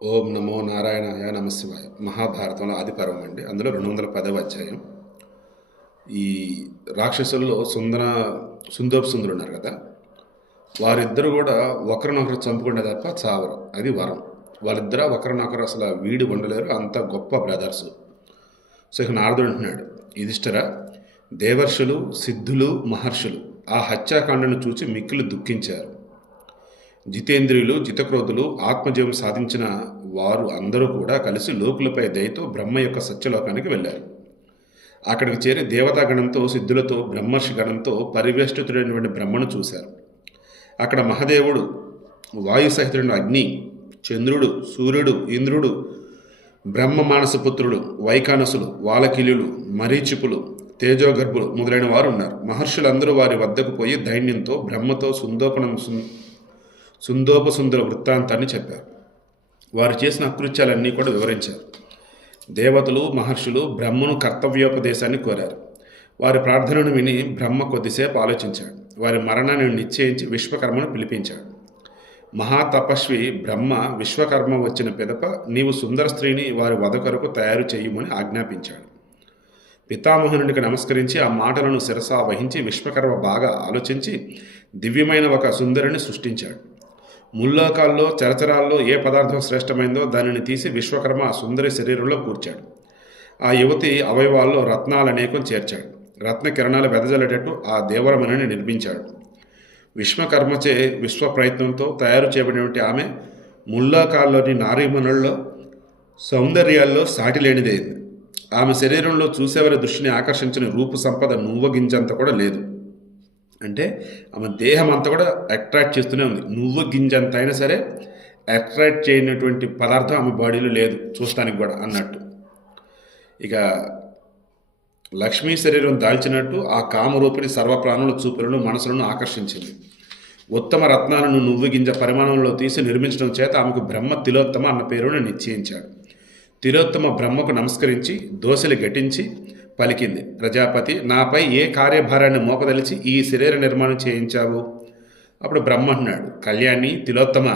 ఓం నమో నారాయణాయ నమశివాయ. మహాభారతంలో ఆది పర్వం అండి. అందులో 210వ అధ్యాయం. ఈ రాక్షసుల్లో సుందోపు సుందులు ఉన్నారు కదా, వారిద్దరు కూడా ఒకరినొకరు చంపుకుంటే తప్ప చావరు. అది వరం. వాళ్ళిద్దరూ ఒకరినొకరు అసలు వీడి ఉండలేరు, అంత గొప్ప బ్రదర్స్. సో ఇక నారదుడు అంటున్నాడు, యుధిష్ఠిరా, దేవర్షులు, సిద్ధులు, మహర్షులు ఆ హత్యాకాండను చూచి మిక్కిలి దుఃఖించారు. జితేంద్రియులు, జితక్రోధులు, ఆత్మజీవం సాధించిన వారు అందరూ కూడా కలిసి లోకులపై దయతో బ్రహ్మ యొక్క సత్యలోకానికి వెళ్ళారు. అక్కడికి చేరి దేవతాగణంతో, సిద్ధులతో, బ్రహ్మర్షి గణంతో పరివేష్టితుడైనటువంటి బ్రహ్మను చూశారు. అక్కడ మహాదేవుడు, వాయు సహితుడైన అగ్ని, చంద్రుడు, సూర్యుడు, ఇంద్రుడు, బ్రహ్మ మానసపుత్రుడు, వైకానసులు, వాలకిలులు, మరీచిపులు, తేజోగర్భులు మొదలైన వారు ఉన్నారు. మహర్షులందరూ వారి వద్దకు పోయి దైన్యంతో బ్రహ్మతో సుందోపసుందర వృత్తాంతాన్ని చెప్పారు. వారు చేసిన అకృత్యాలన్నీ కూడా వివరించారు. దేవతలు, మహర్షులు బ్రహ్మను కర్తవ్యోపదేశాన్ని కోరారు. వారి ప్రార్థనను విని బ్రహ్మ కొద్దిసేపు ఆలోచించాడు. వారి మరణాన్ని నిశ్చయించి విశ్వకర్మను పిలిపించాడు. మహాతపస్వి బ్రహ్మ విశ్వకర్మ వచ్చిన పిదప నీవు సుందర స్త్రీని వారి వధ కొరకు తయారు చేయమని ఆజ్ఞాపించాడు. పితామహనునికి నమస్కరించి ఆ మాటలను శిరసా వహించి విశ్వకర్మ బాగా ఆలోచించి దివ్యమైన ఒక సుందరిని సృష్టించాడు. ముల్లోకాల్లో, చరచరాల్లో ఏ పదార్థం శ్రేష్టమైందో దానిని తీసి విశ్వకర్మ ఆ సుందరి శరీరంలో కూర్చాడు. ఆ యువతి అవయవాల్లో రత్నాలనేకం చేర్చాడు. రత్న కిరణాలు వెదజల్లేటట్టు ఆ దేవరమణిని నిర్మించాడు. విశ్వకర్మచే విశ్వ ప్రయత్నంతో తయారు చేయబడినటువంటి ఆమె ముల్లోకాల్లోని నారీమణుల్లో సౌందర్యాల్లో సాటి లేనిదైంది. ఆమె శరీరంలో చూసేవారి దృష్టిని ఆకర్షించిన రూపు సంపద నువ్వు కూడా లేదు. అంటే ఆమె దేహం అంతా కూడా అట్రాక్ట్ చేస్తూనే ఉంది. నువ్వు గింజంత అయినా సరే అట్రాక్ట్ చేయనటువంటి పదార్థం ఆమె బాడీలో లేదు చూస్తానికి కూడా అన్నట్టు. ఇక లక్ష్మీ శరీరం దాల్చినట్టు ఆ కామరూపిణి సర్వప్రాణుల చూపులను, మనసులను ఆకర్షించింది. ఉత్తమ రత్నాలను నువ్వు గింజ పరిమాణంలో తీసి నిర్మించడం చేత ఆమెకు బ్రహ్మ తిలోత్తమ అన్న పేరును నిశ్చయించాడు. తిలోత్తమ బ్రహ్మకు నమస్కరించి దోశలు ఘటించి పలికింది, ప్రజాపతి, నాపై ఏ కార్యభారాన్ని మోపదలిచి ఈ శరీర నిర్మాణం చేయించావు? అప్పుడు బ్రహ్మ అన్నాడు, కళ్యాణి, తిలోత్తమ,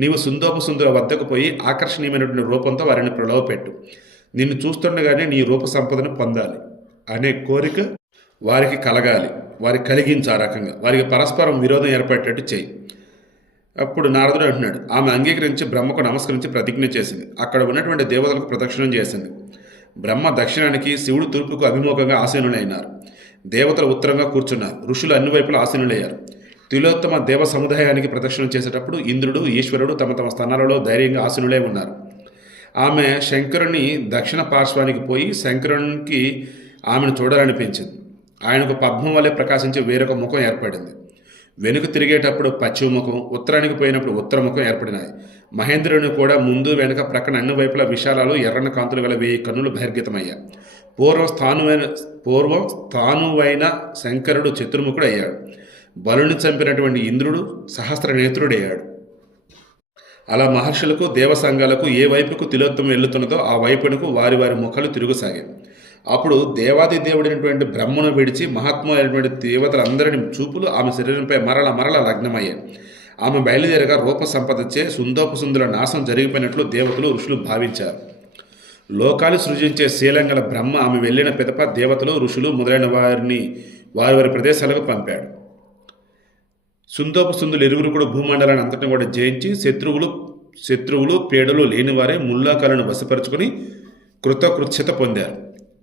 నీవు సుందర వద్దకు పోయి ఆకర్షణీయమైనటువంటి రూపంతో వారిని ప్రలోభపెట్టు. నిన్ను చూస్తుండగానే నీ రూప సంపదను పొందాలి అనే కోరిక వారికి కలగాలి, వారికి కలిగించు. ఆ రకంగా వారికి పరస్పరం విరోధం ఏర్పడేటట్టు చేయి. అప్పుడు నారదుడు అంటున్నాడు, ఆమె అంగీకరించి బ్రహ్మకు నమస్కరించి ప్రతిజ్ఞ చేసింది. అక్కడ ఉన్నటువంటి దేవతలకు ప్రదక్షిణం చేసింది. బ్రహ్మ దక్షిణానికి, శివుడు తూర్పుకు అభిముఖంగా ఆసీనులైనారు. దేవతలు ఉత్తరంగా కూర్చున్నారు. ఋషులు అన్ని వైపులా ఆసీనులయ్యారు. తిలోత్తమ దేవ సముదాయానికి ప్రదక్షిణం చేసేటప్పుడు ఇంద్రుడు, ఈశ్వరుడు తమ తమ స్థానాలలో ధైర్యంగా ఆసీనులై ఉన్నారు. ఆమె శంకరుని దక్షిణ పార్శ్వానికి పోయి శంకరునికి ఆమెను చూడాలనిపించింది. ఆయనకు పద్మం వలె ప్రకాశించే వేరొక ముఖం ఏర్పడింది. వెనుక తిరిగేటప్పుడు పశ్చిమ ముఖం, ఉత్తరానికి పోయినప్పుడు ఉత్తర ముఖం ఏర్పడినాయి. మహేంద్రుని కూడా ముందు వెనుక ప్రక్కన అన్ని వైపుల విశాలాలు ఎర్రని కాంతులు గల 1000 కన్నులు బహిర్గతమయ్యాయి. పూర్వం స్థానువైన శంకరుడు చతుర్ముఖుడు అయ్యాడు. బలుని చంపినటువంటి ఇంద్రుడు సహస్రనేత్రుడయ్యాడు. అలా మహర్షులకు, దేవసంఘాలకు ఏ వైపుకు తిలోత్తమం వెళ్తున్నదో ఆ వైపునకు వారి వారి ముఖాలు తిరుగుసాగాయి. అప్పుడు దేవాది దేవుడైనటువంటి బ్రహ్మను విడిచి మహాత్ములైనటువంటి దేవతలందరిని చూపులు ఆమె శరీరంపై మరల లగ్నమయ్యాయి. ఆమె బయలుదేరగా రూప సంపదచే సుందోపసుందుల నాశనం జరిగిపోయినట్లు దేవతలు, ఋషులు భావించారు. లోకాలు సృజించే శీలంగల బ్రహ్మ ఆమె వెళ్ళిన పిదప దేవతలు, ఋషులు మొదలైన వారిని వారి వారి ప్రదేశాలకు పంపాడు. సుందోపసుందులు ఇరువురు కూడా భూమండలాన్ని అంతటిని కూడా జయించి శత్రువులు పీడలు లేనివారే ముల్లోకాలను వశపరుచుకొని కృతకృత్యత పొందారు.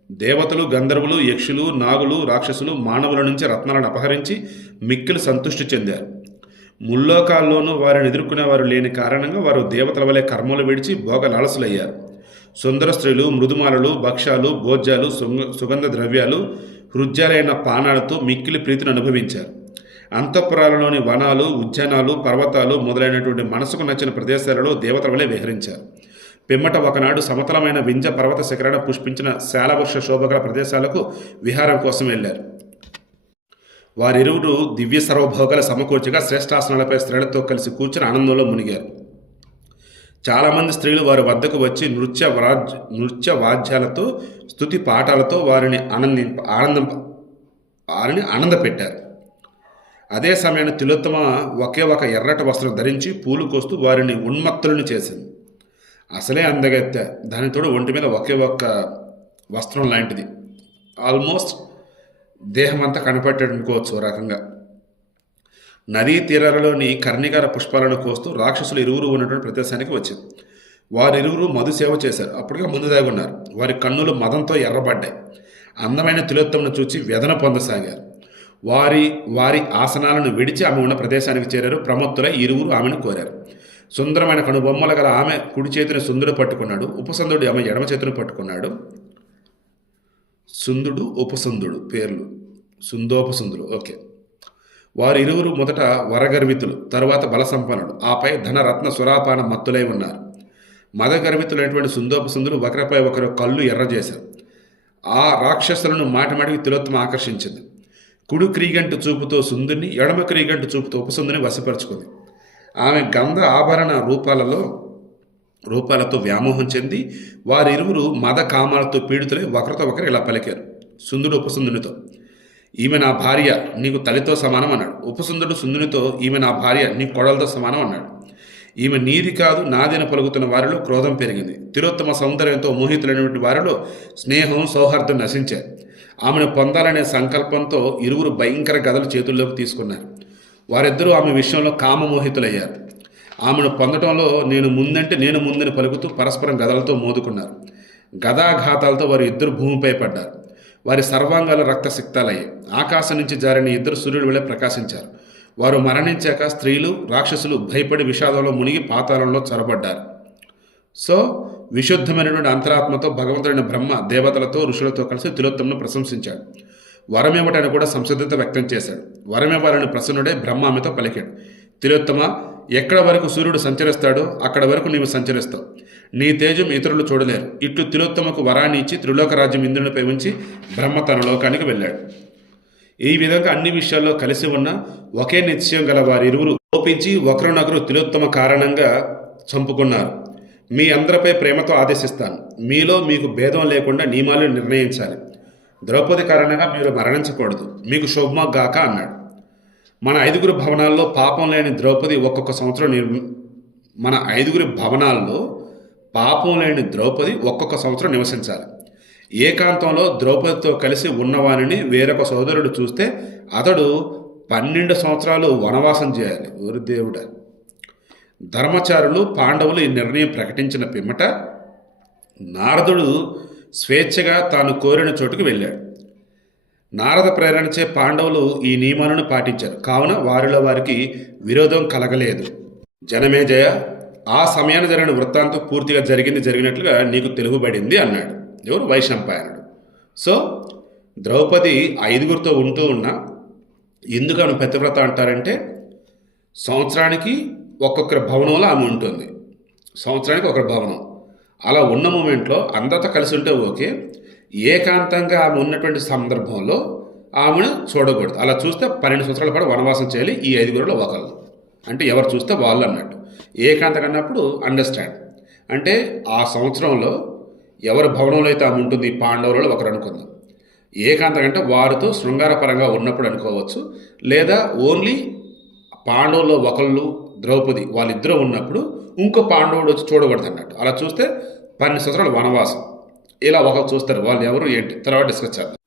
దేవతలు, గంధర్వులు, యక్షులు, నాగులు, రాక్షసులు మానవుల నుంచి రత్నాలను అపహరించి మిక్కిలి సంతృష్టి చెందారు. ముల్లోకాల్లోనూ వారిని ఎదుర్కొనేవారు లేని కారణంగా వారు దేవతల వలె కర్మలు విడిచి భోగ లాలసులయ్యారు. సుందర స్త్రీలు, మృదుమాలలు, భక్ష్యాలు, భోజ్యాలు, సుగంధ ద్రవ్యాలు, హృద్యాలైన పానాలతో మిక్కిలి ప్రీతిని అనుభవించారు. అంతఃపురాలలోని వనాలు, ఉద్యానాలు, పర్వతాలు మొదలైనటువంటి మనసుకు నచ్చిన ప్రదేశాలలో దేవతల వలె విహరించారు. పిమ్మట ఒకనాడు సమతలమైన వింజ పర్వత శిఖరాన పుష్పించిన శాలవర్ష శోభగల ప్రదేశాలకు విహారం కోసం వెళ్ళారు. వారిరువురు దివ్య సర్వభోగాల సమకూర్చగా శ్రేష్ఠాసనాలపై స్త్రీలతో కలిసి కూర్చుని ఆనందంలో మునిగారు. చాలామంది స్త్రీలు వారి వద్దకు వచ్చి నృత్య వాద్యాలతో, స్తుతి పాఠాలతో వారిని ఆనందపెట్టారు. అదే సమయాన్ని తిలోత్తమ ఒకే ఒక ఎర్రటి వస్త్రం ధరించి పూలు కోస్తూ వారిని ఉన్మత్తులను చేసింది. అసలే అందగత్తె, దానితోడు ఒంటి మీద ఒకే ఒక్క వస్త్రం లాంటిది, ఆల్మోస్ట్ దేహం అంతా కనపట్టేట్టు అనుకోవచ్చు ఓ రకంగా. నదీ తీరాలలోని కర్ణికార పుష్పాలను కోస్తూ రాక్షసులు ఇరువురు ఉన్నటువంటి ప్రదేశానికి వచ్చింది. వారిరువురు మధు సేవ చేశారు. అప్పటికే ముందు దాగున్నారు. వారి కన్నులు మదంతో ఎర్రబడ్డాయి. అందమైన తిలోత్తమను చూచి వ్యధన పొందసాగారు. వారి వారి ఆసనాలను విడిచి ఆమె ఉన్న ప్రదేశానికి చేరారు. ప్రమత్తులై ఇరువురు ఆమెను కోరారు. సుందరమైన కనుబొమ్మల గల ఆమె కుడి చేతిని సుందుడు పట్టుకున్నాడు. ఉపసందుడు ఆమె ఎడమ చేతిని పట్టుకున్నాడు. సుందుడు ఉపసందుడు పేర్లు సుందోపసుందులు. ఓకే. వారిరువురు మొదట వరగర్వితులు, తరువాత బలసంపన్నుడు, ఆపై ధనరత్న సురాపాన మత్తులై ఉన్నారు. మదగర్వితులైనటువంటి సుందోపసుందులు ఒకరిపై ఒకరు కళ్ళు ఎర్రజేశారు. ఆ రాక్షసులను మాటిమాటికి తిలోత్తమ ఆకర్షించింది. కుడి క్రీగంటు చూపుతో సుందుని, ఎడమ క్రీగంటు చూపుతో ఉపసుందుని వశపరుచుకుంది. ఆమె గంధ ఆభరణ రూపాలతో వ్యామోహం చెంది వారిరువురు మద కామాలతో పీడితులై ఒకరితో ఒకరు ఇలా పలికారు సుందుడు ఉపసుందునితో, ఈమె నా భార్య, నీకు తల్లితో సమానం అన్నాడు. ఉపసుందుడు సుందునితో, ఈమె నా భార్య, నీ కొడలతో సమానం అన్నాడు. ఈమె నీది కాదు నాదిన పలుకుతున్న వారిలో క్రోధం పెరిగింది. తిలోత్తమ సౌందర్యంతో మోహితులైనటువంటి వారిలో స్నేహం సౌహార్దం నశించాయి. ఆమెను పొందాలనే సంకల్పంతో ఇరువురు భయంకర గదలు చేతుల్లోకి తీసుకున్నారు. వారిద్దరూ ఆమె విషయంలో కామమోహితులయ్యారు. ఆమెను పొందడంలో నేను ముందని పలుకుతూ పరస్పరం గదలతో మోదుకున్నారు. గదాఘాతాలతో వారు ఇద్దరు భూమిపై పడ్డారు. వారి సర్వాంగాలు రక్తసిక్తాలయ్యాయి. ఆకాశం నుంచి జారిన ఇద్దరు సూర్యుడి వలె ప్రకాశించారు. వారు మరణించాక స్త్రీలు రాక్షసులు భయపడి విషాదంలో మునిగి పాతాళంలో చొరబడ్డారు. సో విశుద్ధమైనటువంటి అంతరాత్మతో భగవంతుడైన బ్రహ్మ దేవతలతో ఋషులతో కలిసి తిలోత్తమను ప్రశంసించాడు. వరమివ్వటాన్ని కూడా సంసిద్ధత వ్యక్తం చేశాడు. వరమివ్వాలని ప్రసన్నుడే బ్రహ్మ ఆమెతో పలికాడు. తిలోత్తమ, ఎక్కడ వరకు సూర్యుడు సంచరిస్తాడో అక్కడ వరకు నీవు సంచరిస్తావు. నీ తేజం ఇతరులు చూడలేరు. ఇట్లు తిలోత్తమకు వరాన్ని ఇచ్చి త్రిలోక రాజ్యం ఇంద్రునిపై ఉంచి బ్రహ్మ తన లోకానికి వెళ్ళాడు. ఈ విధంగా అన్ని విషయాల్లో కలిసి ఉన్న ఒకే నిశ్చయం గల వారిరువురు కోపించి ఒకరినొకరు తిలోత్తమ కారణంగా చంపుకున్నారు. మీ అందరిపై ప్రేమతో ఆదేశిస్తాను. మీలో మీకు భేదం లేకుండా నియమాలు నిర్ణయించాలి. ద్రౌపది కారణంగా మీరు మరణించకూడదు. మీకు శుభమగాక అన్నాడు. మన ఐదుగురు భవనాల్లో పాపం లేని ద్రౌపది ఒక్కొక్క సంవత్సరం నివసించాలి. ఏకాంతంలో ద్రౌపదితో కలిసి ఉన్నవానిని వేరొక సోదరుడు చూస్తే అతడు 12 సంవత్సరాలు వనవాసం చేయాలి. ఊరి దేవుడ. ధర్మచారులు పాండవులు ఈ నిర్ణయం ప్రకటించిన పిమ్మట నారదుడు స్వేచ్ఛగా తాను కోరిన చోటుకు వెళ్ళాడు. నారద ప్రేరణచే పాండవులు ఈ నియమాలను పాటించారు. కావున వారిలో వారికి విరోధం కలగలేదు. జనమేజయ, ఆ సమయాన్ని జరిగిన వృత్తాంతం పూర్తిగా జరిగినట్లుగా నీకు తెలుగుబడింది అన్నాడు. ఎవరు? వైశంపాయనుడు. సో ద్రౌపది 5గురితో ఉంటూ ఉన్నా ఎందుకు ఆమె పతివ్రత అంటారంటే సంవత్సరానికి ఒక్కొక్కరి భవనంలో ఆమె ఉంటుంది. సంవత్సరానికి ఒకరి భవనం. అలా ఉన్న మూమెంట్లో అందరితో కలిసి ఉంటే ఓకే. ఏకాంతంగా ఆమె ఉన్నటువంటి సందర్భంలో ఆమెను చూడకూడదు. అలా చూస్తే 12 సంవత్సరాల పాటు వనవాసం చేయాలి. ఈ 5గురిలో ఒకళ్ళు అంటే ఎవరు చూస్తే వాళ్ళు అన్నట్టు. ఏకాంతం అన్నప్పుడు అండర్స్టాండ్ అంటే ఆ సంవత్సరంలో ఎవరి భవనంలో అయితే ఆమె ఉంటుంది పాండవులలో ఒకరు అనుకుందాం. ఏకాంతం అంటే వారితో శృంగారపరంగా ఉన్నప్పుడు అనుకోవచ్చు. లేదా ఓన్లీ పాండవుల్లో ఒకళ్ళు ద్రౌపది వాళ్ళిద్దరూ ఉన్నప్పుడు ఇంకో పాండవుడు వచ్చి చూడకూడదు అన్నట్టు. అలా చూస్తే 12 సంవత్సరాలు వనవాసం. ఇలా ఒకరు చూస్తారు. వాళ్ళు ఎవరు ఏంటి తర్వాత డిస్కస్ చేద్దాం.